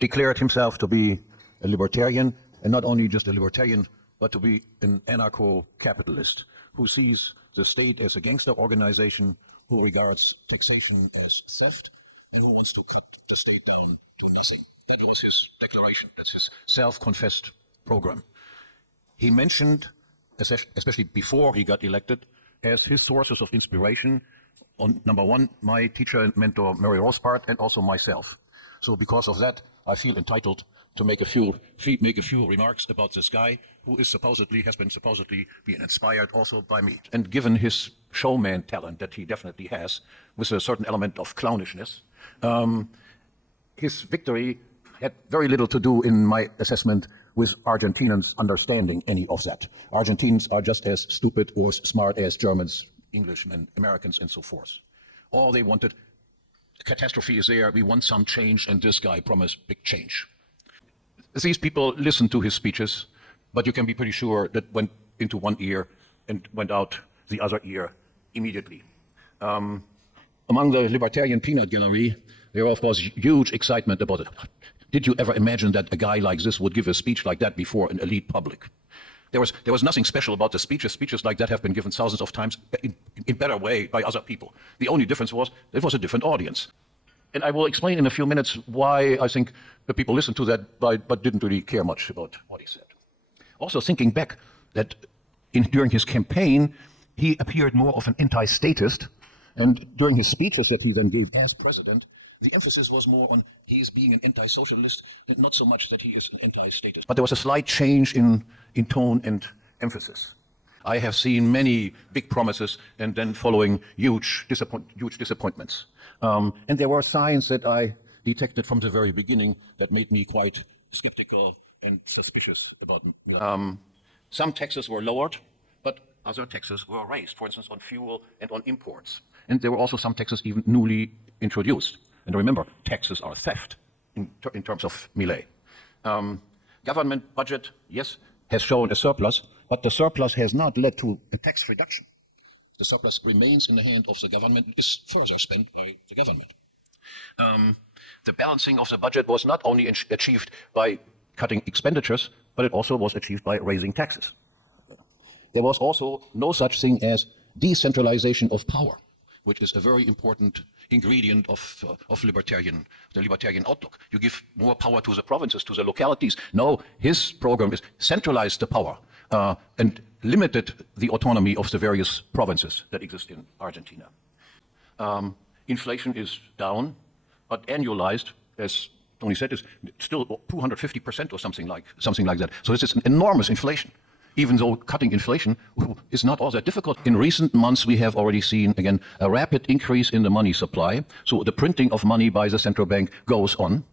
declared himself to be a libertarian, and not only just a libertarian, but to be an anarcho-capitalist who sees the state as a gangster organization, who regards taxation as theft, and who wants to cut the state down to nothing. That was his declaration. That's his self-confessed program. He mentioned, especially before he got elected, as his sources of inspiration, on number one, my teacher and mentor Murray Rothbard, and also myself. So because of that, I feel entitled to make a few remarks about this guy who has been supposedly being inspired also by me. And given his showman talent that he definitely has, with a certain element of clownishness, his victory had very little to do, in my assessment, with Argentinians understanding any of that. Argentines are just as stupid or smart as Germans, Englishmen, Americans, and so forth. All they wanted, catastrophe is there, we want some change, and this guy promised big change. These people listened to his speeches, but you can be pretty sure that went into one ear and went out the other ear immediately. Among the libertarian peanut gallery, there was, of course, huge excitement about it. Did you ever imagine that a guy like this would give a speech like that before an elite public? There was nothing special about the speeches. Speeches like that have been given thousands of times in better way by other people. The only difference was it was a different audience. And I will explain in a few minutes why I think the people listened to that but didn't really care much about what he said. Also thinking back that during his campaign, he appeared more of an anti-statist, and during his speeches that he then gave as president, the emphasis was more on he's being an anti-socialist, and not so much that he is an anti-statist. But there was a slight change in tone and emphasis. I have seen many big promises and then following huge disappointments. And there were signs that I detected from the very beginning that made me quite skeptical and suspicious about him. Some taxes were lowered, but other taxes were raised, for instance, on fuel and on imports. And there were also some taxes even newly introduced. And remember, taxes are theft in terms of Milei. Government budget, yes, has shown a surplus, but the surplus has not led to a tax reduction. The surplus remains in the hand of the government, is further spent by the government. The balancing of the budget was not only achieved by cutting expenditures, but it also was achieved by raising taxes. There was also no such thing as decentralization of power, which is a very important ingredient of the libertarian outlook. You give more power to the provinces, to the localities. No, his program is centralize the power and limited the autonomy of the various provinces that exist in Argentina. Inflation is down, but annualized, as Tony said, is still 250% or something like that. So this is an enormous inflation. Even though cutting inflation is not all that difficult. In recent months, we have already seen, again, a rapid increase in the money supply. So the printing of money by the central bank goes on.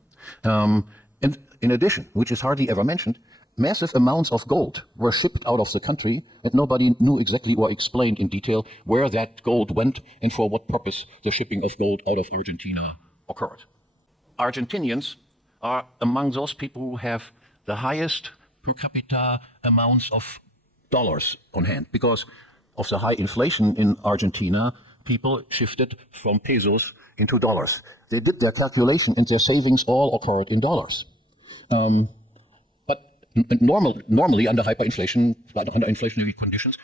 And in addition, which is hardly ever mentioned, massive amounts of gold were shipped out of the country, and nobody knew exactly or explained in detail where that gold went and for what purpose the shipping of gold out of Argentina occurred. Argentinians are among those people who have the highest per capita amounts of dollars on hand. Because of the high inflation in Argentina, people shifted from pesos into dollars. They did their calculation and their savings all occurred in dollars. But normally under hyperinflation, under inflationary conditions,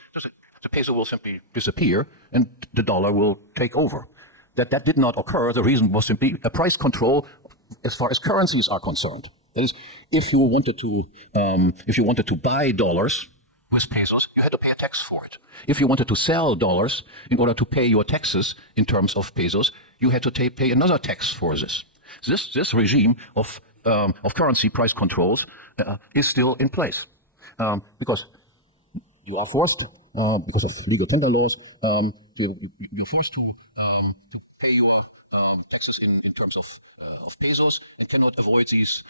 the peso will simply disappear and the dollar will take over. That did not occur. The reason was simply a price control as far as currencies are concerned. That is, if you wanted to buy dollars with pesos, you had to pay a tax for it. If you wanted to sell dollars in order to pay your taxes in terms of pesos, you had to pay another tax for this. This regime of currency price controls is still in place because you are forced, because of legal tender laws, you're forced to pay your taxes in terms of pesos, and cannot avoid these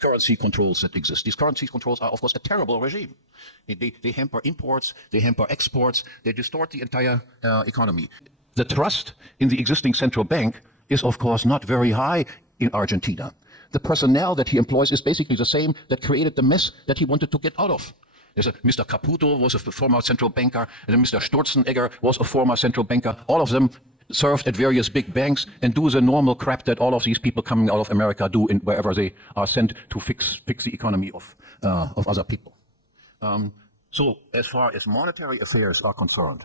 currency controls that exist. These currency controls are, of course, a terrible regime. They hamper imports, they hamper exports, they distort the entire economy. The trust in the existing central bank is, of course, not very high in Argentina. The personnel that he employs is basically the same that created the mess that he wanted to get out of. Mr. Caputo was a former central banker, and then Mr. Sturzenegger was a former central banker. All of them served at various big banks, and do the normal crap that all of these people coming out of America do in wherever they are sent to fix the economy of other people. So as far as monetary affairs are concerned,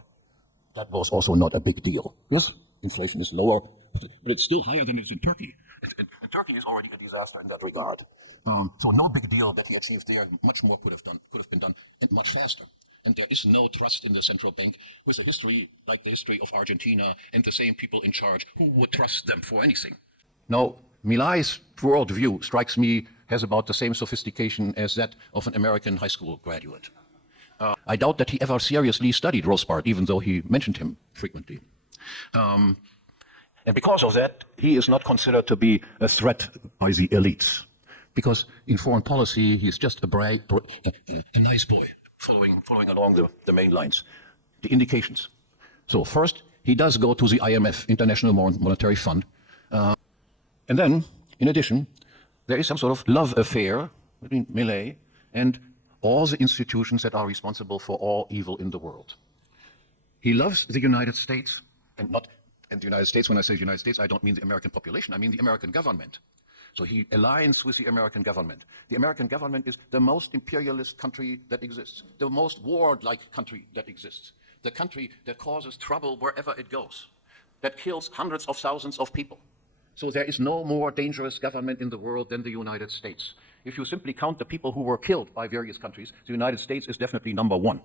that was also not a big deal. Yes, inflation is lower, but it's still higher than it is in Turkey. And Turkey is already a disaster in that regard. So no big deal that he achieved there. Much more could have been done, and much faster. And there is no trust in the central bank with a history like the history of Argentina and the same people in charge. Who would trust them for anything? Now, Milei's worldview strikes me has about the same sophistication as that of an American high school graduate. I doubt that he ever seriously studied Rothbard, even though he mentioned him frequently. And because of that, he is not considered to be a threat by the elites. Because in foreign policy, he is just a nice boy, following along the main lines, the indications. So first, he does go to the IMF, International Monetary Fund. And then, in addition, there is some sort of love affair between Milei and all the institutions that are responsible for all evil in the world. He loves the United States, and the United States, when I say the United States, I don't mean the American population, I mean the American government. So he aligns with the American government. The American government is the most imperialist country that exists, the most warlike country that exists, the country that causes trouble wherever it goes, that kills hundreds of thousands of people. So there is no more dangerous government in the world than the United States. If you simply count the people who were killed by various countries, the United States is definitely number one.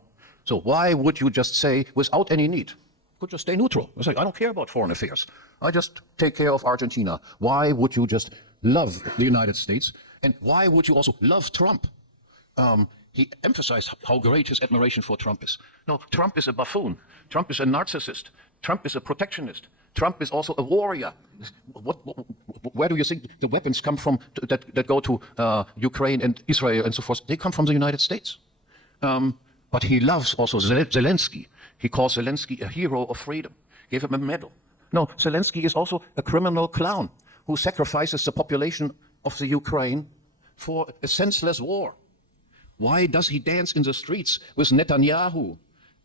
So why would you just say, without any need, could just stay neutral? It's like, I don't care about foreign affairs. I just take care of Argentina. Why would you just love the United States? And why would you also love Trump? He emphasized how great his admiration for Trump is. No, Trump is a buffoon. Trump is a narcissist. Trump is a protectionist. Trump is also a warrior. Where do you think the weapons come from that go to Ukraine and Israel and so forth? They come from the United States. But he loves also Zelensky. He calls Zelensky a hero of freedom, gave him a medal. No, Zelensky is also a criminal clown who sacrifices the population of the Ukraine for a senseless war. Why does he dance in the streets with Netanyahu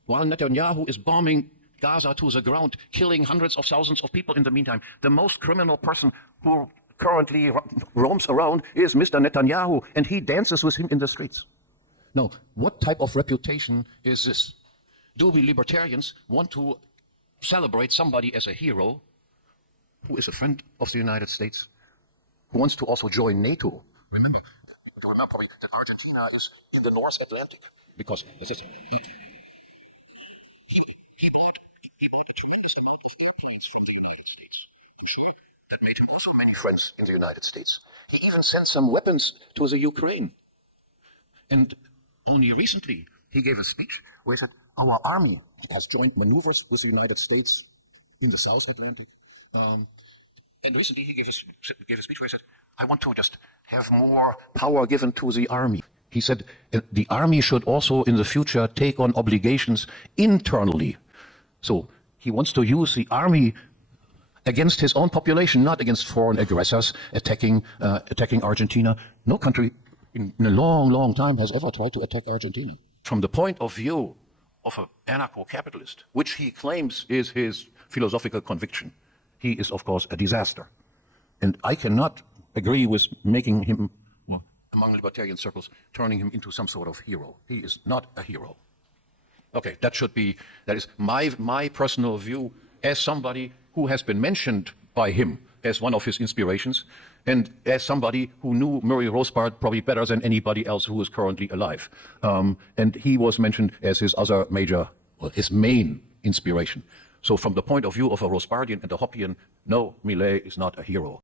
while Netanyahu is bombing Gaza to the ground, killing hundreds of thousands of people in the meantime? The most criminal person who currently roams around is Mr. Netanyahu, and he dances with him in the streets. Now, what type of reputation is this? Do we libertarians want to celebrate somebody as a hero who is a friend of the United States, who wants to also join NATO? Remember that Argentina is in the North Atlantic, because he bought a tremendous amount of airplanes from the United States. I'm sure that made him so many friends in the United States. He even sent some weapons to the Ukraine. And only recently he gave a speech where he said, our army has joint maneuvers with the United States in the South Atlantic. And recently he gave a speech where he said, I want to just have more power given to the army. He said the army should also in the future take on obligations internally. So he wants to use the army against his own population, not against foreign aggressors attacking Argentina. No country in a long, long time has ever tried to attack Argentina. From the point of view of an anarcho-capitalist, which he claims is his philosophical conviction, he is, of course, a disaster. And I cannot agree with making him, well, among libertarian circles, turning him into some sort of hero. He is not a hero. Okay, that is my personal view as somebody who has been mentioned by him as one of his inspirations, and as somebody who knew Murray Rothbard probably better than anybody else who is currently alive. And he was mentioned as his other major, well, his main inspiration. So from the point of view of a Rothbardian and a Hoppian, no, Milei is not a hero.